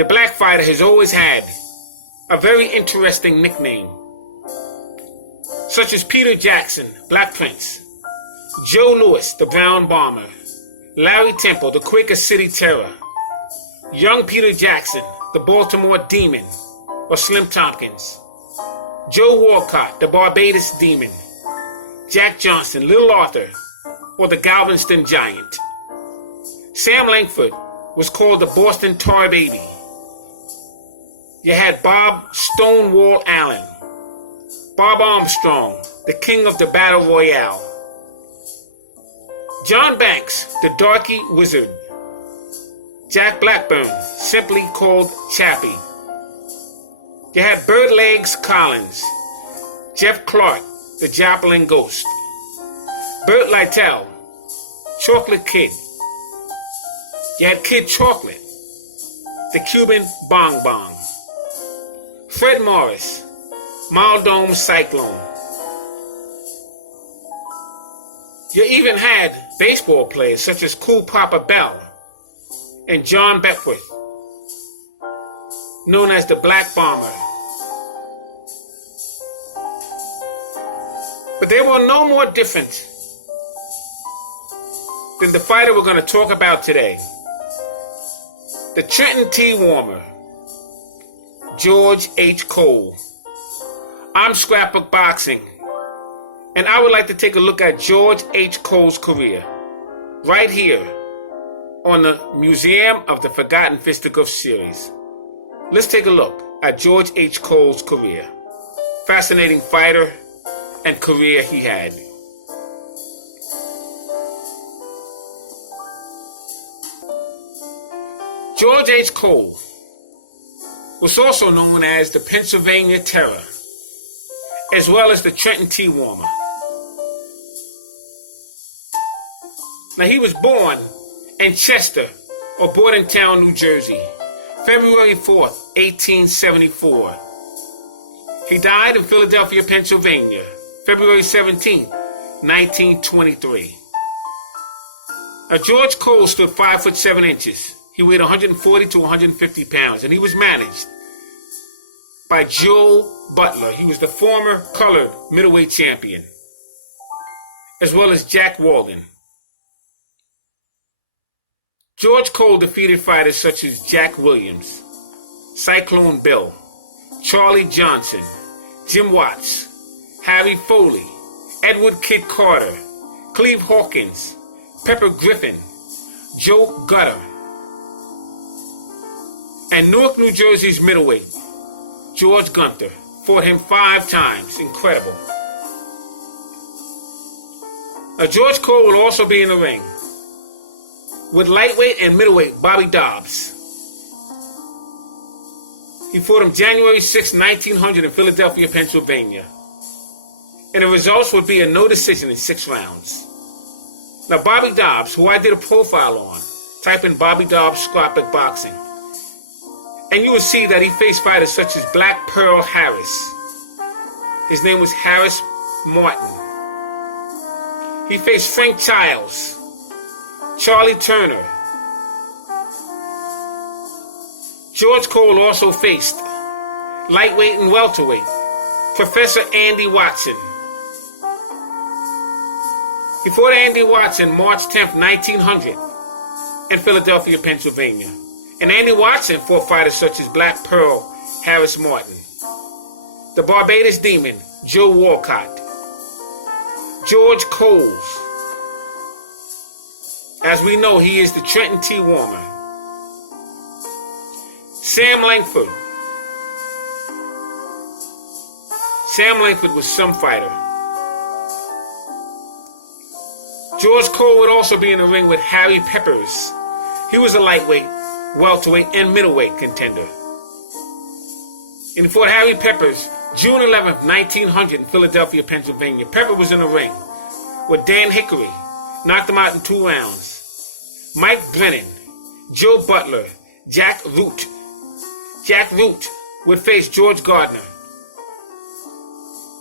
The black fighter has always had a very interesting nickname, such as Peter Jackson, Black Prince, Joe Louis, the Brown Bomber, Larry Temple, the Quaker City Terror, Young Peter Jackson, the Baltimore Demon, or Slim Tompkins, Joe Walcott, the Barbados Demon, Jack Johnson, Little Arthur, or the Galveston Giant. Sam Langford was called the Boston Tar Baby. You had Bob Stonewall Allen, Bob Armstrong, the King of the Battle Royale, John Banks, the Darky Wizard, Jack Blackburn, simply called Chappie. You had Bird Legs Collins, Jeff Clark, the Joplin Ghost, Burt Lytell, Chocolate Kid. You had Kid Chocolate, the Cuban Bong Bong, Fred Morris, Maldome Cyclone. You even had baseball players such as Cool Papa Bell and John Beckwith, known as the Black Bomber. But they were no more different than the fighter we're going to talk about today, the Trenton Tea Warmer, George H. Cole. I'm Scrapbook Boxing, and I would like to take a look at George H. Cole's career right here on the Museum of the Forgotten Fisticuffs series. Let's take a look at George H. Cole's career. Fascinating fighter and career he had. George H. Cole was also known as the Pennsylvania Terror, as well as the Trenton Tea Warmer. Now, he was born in Chester or Bordentown, New Jersey, February 4th, 1874. He died in Philadelphia, Pennsylvania, February 17th, 1923. Now, George Cole stood 5'7". He weighed 140 to 150 pounds, and he was managed by Joe Butler. He was the former colored middleweight champion, as well as Jack Walden. George Cole defeated fighters such as Jack Williams, Cyclone Bill, Charlie Johnson, Jim Watts, Harry Foley, Edward Kid Carter, Cleve Hawkins, Pepper Griffin, Joe Gutter, and Newark, New Jersey's middleweight, George Gunther, fought him 5 times. Incredible. Now, George Cole will also be in the ring with lightweight and middleweight Bobby Dobbs. He fought him January 6, 1900 in Philadelphia, Pennsylvania. And the results would be a no decision in 6 rounds. Now, Bobby Dobbs, who I did a profile on, type in Bobby Dobbs Scrapbook Boxing, and you will see that he faced fighters such as Black Pearl Harris. His name was Harris Martin. He faced Frank Childs, Charlie Turner. George Cole also faced lightweight and welterweight Professor Andy Watson. He fought Andy Watson March 10th, 1900 in Philadelphia, Pennsylvania. And Andy Watson fought fighters such as Black Pearl Harris Martin, the Barbados Demon Joe Walcott, George Coles. As we know, he is the Trenton Tea Warmer. Sam Langford. Sam Langford was some fighter. George Cole would also be in the ring with Harry Peppers. He was a lightweight, welterweight, and middleweight contender. And he fought Harry Peppers June 11th, 1900 in Philadelphia, Pennsylvania. Pepper was in the ring with Dan Hickory, knocked him out in 2 rounds. Mike Brennan, Joe Butler, Jack Root. Jack Root would face George Gardner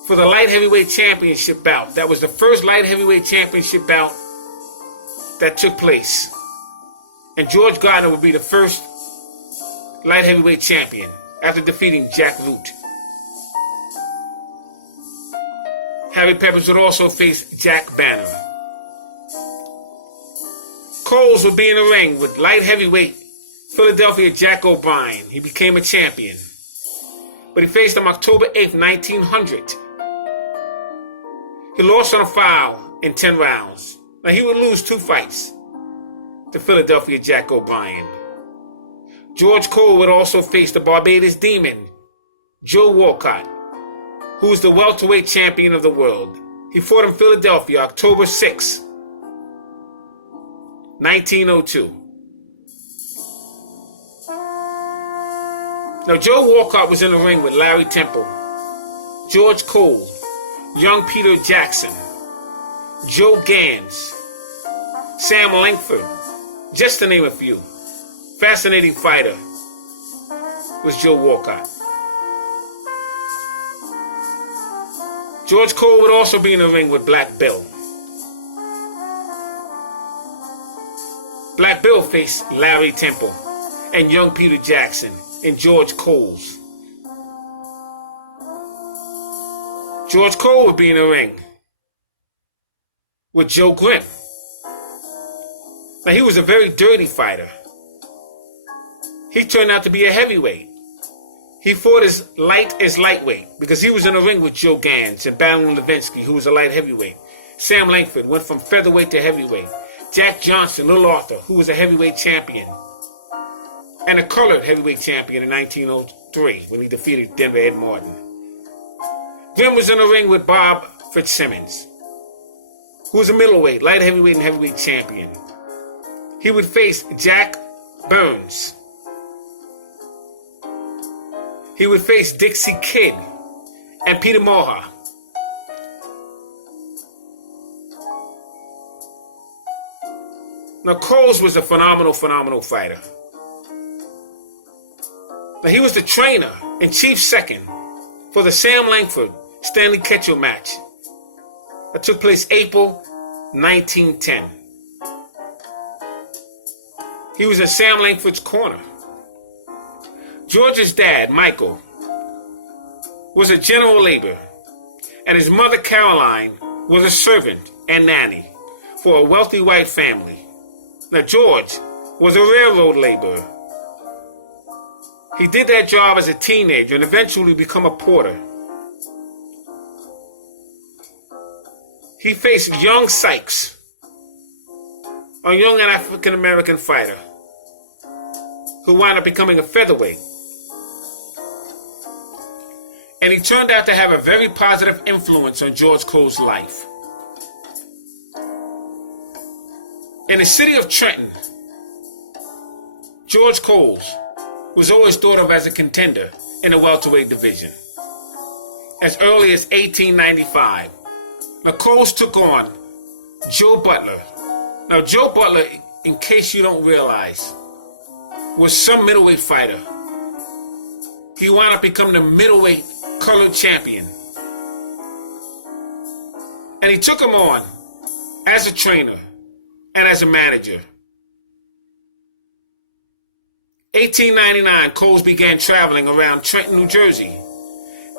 for the light heavyweight championship bout. That was the first light heavyweight championship bout that took place. And George Gardner would be the first light heavyweight champion after defeating Jack Root. Harry Peppers would also face Jack Banner. Coles would be in the ring with light heavyweight Philadelphia Jack O'Brien. He became a champion, but he faced him October 8th, 1900. He lost on a foul in 10 rounds. Now he would lose 2 fights to Philadelphia Jack O'Brien. George Cole would also face the Barbados Demon, Joe Walcott, who was the welterweight champion of the world. He fought in Philadelphia October 6, 1902. Now Joe Walcott was in the ring with Larry Temple, George Cole, young Peter Jackson, Joe Gans, Sam Langford, just to name a few. Fascinating fighter was Joe Walcott. George Cole would also be in the ring with Black Bill. Black Bill faced Larry Temple and young Peter Jackson in George Cole's. George Cole would be in the ring with Joe Grimm. Now he was a very dirty fighter. He turned out to be a heavyweight. He fought as light as lightweight because he was in the ring with Joe Gans and battling Levinsky, who was a light heavyweight. Sam Langford went from featherweight to heavyweight. Jack Johnson, Little Arthur, who was a heavyweight champion and a colored heavyweight champion in 1903 when he defeated Denver Ed Martin. Grimm was in the ring with Bob Fitzsimmons, who was a middleweight, light heavyweight, and heavyweight champion. He would face Jack Burns. He would face Dixie Kidd and Peter Moha. Now, Coles was a phenomenal fighter. Now, he was the trainer and chief second for the Sam Langford Stanley Ketchel match that took place April 1910. He was in Sam Langford's corner. George's dad, Michael, was a general laborer, and his mother, Caroline, was a servant and nanny for a wealthy white family. Now, George was a railroad laborer. He did that job as a teenager and eventually became a porter. He faced young Sykes, a young African-American fighter, who wound up becoming a featherweight. And he turned out to have a very positive influence on George Cole's life. In the city of Trenton, George Cole was always thought of as a contender in the welterweight division. As early as 1895, the Coles took on Joe Butler. Now, Joe Butler, in case you don't realize, was some middleweight fighter. He wound up becoming the middleweight colored champion. And he took him on as a trainer and as a manager. 1899, Coles began traveling around Trenton, New Jersey,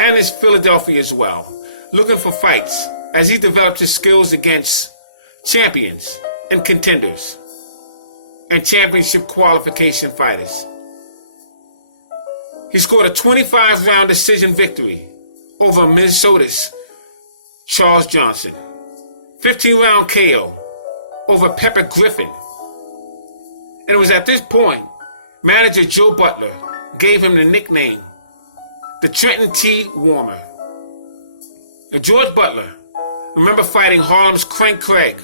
and his Philadelphia as well, looking for fights as he developed his skills against champions and contenders and championship qualification fighters. He scored a 25-round decision victory over Minnesota's Charles Johnson, 15-round KO over Pepper Griffin. And it was at this point, manager Joe Butler gave him the nickname, the Trenton Tea Warmer. Now, George Butler, remember fighting Harlem's Frank Craig.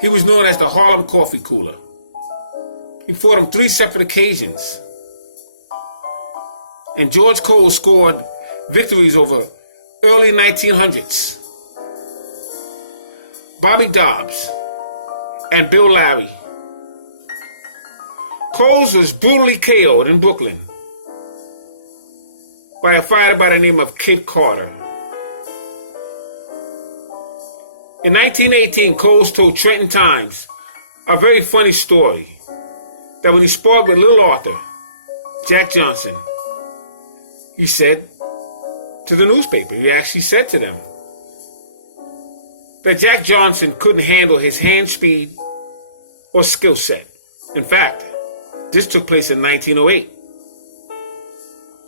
He was known as the Harlem Coffee Cooler. He fought on 3 separate occasions. And George Cole scored victories over early 1900s. Bobby Dobbs and Bill Larry. Coles was brutally KO'd in Brooklyn by a fighter by the name of Kid Carter. In 1918, Coles told Trenton Times a very funny story that when he sparred with Little Arthur, Jack Johnson, he said to the newspaper, he actually said to them that Jack Johnson couldn't handle his hand speed or skill set. In fact, this took place in 1908.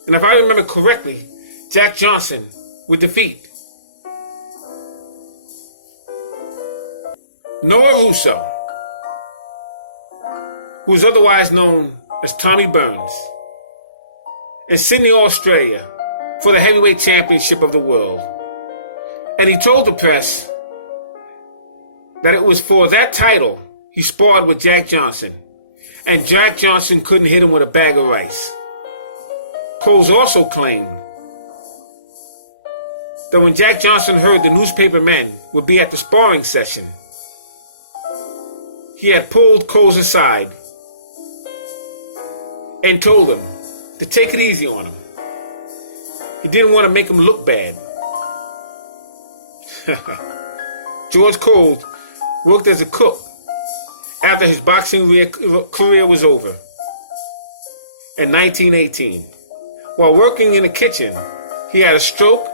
And if I remember correctly, Jack Johnson would defeat Noah Russo, who was otherwise known as Tommy Burns, in Sydney, Australia, for the heavyweight championship of the world. And he told the press that it was for that title he sparred with Jack Johnson, and Jack Johnson couldn't hit him with a bag of rice. Coles also claimed that when Jack Johnson heard the newspaper men would be at the sparring session, he had pulled Coles aside and told him to take it easy on him. He didn't want to make him look bad. George Coles worked as a cook after his boxing career was over. In 1918, while working in the kitchen, he had a stroke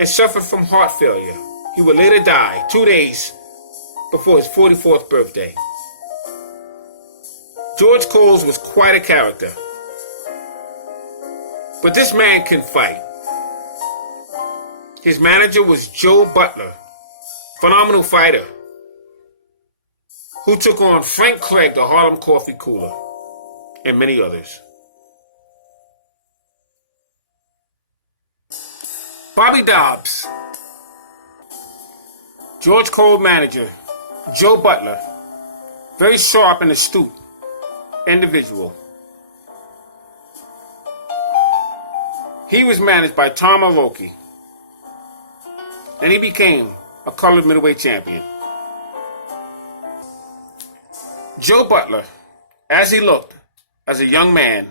and suffered from heart failure. He would later die 2 days before his 44th birthday. George Coles was quite a character. But this man can fight. His manager was Joe Butler, phenomenal fighter, who took on Frank Craig, the Harlem Coffee Cooler, and many others. Bobby Dobbs, George Coles manager, Joe Butler, very sharp and astute individual. He was managed by Tom Aoki, and he became a colored middleweight champion. Joe Butler, as he looked as a young man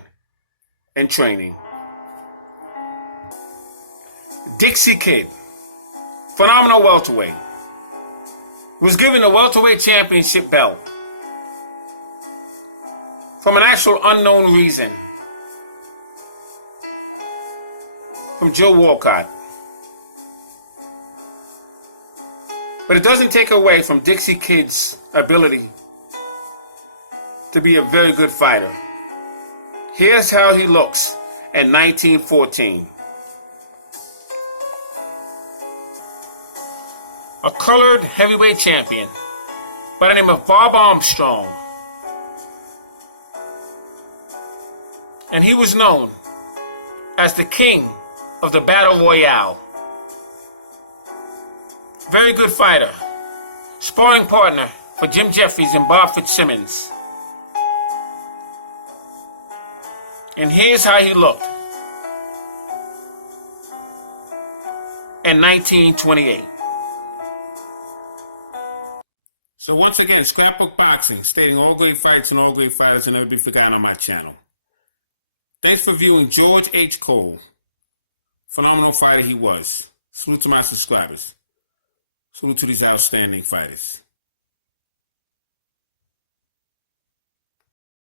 in training. Dixie Kid, phenomenal welterweight, was given the welterweight championship belt from an actual unknown reason from Joe Walcott. But it doesn't take away from Dixie Kid's ability to be a very good fighter. Here's how he looks in 1914. A colored heavyweight champion by the name of Bob Armstrong. And he was known as the king of the Battle Royale. Very good fighter. Sparring partner for Jim Jeffries and Bob Fitzsimmons. And here's how he looked in 1928. So once again, Scrapbook Boxing, stating all great fights and all great fighters will never be forgotten on my channel. Thanks for viewing George H. Cole. Phenomenal fighter he was. Salute to my subscribers. Salute to these outstanding fighters.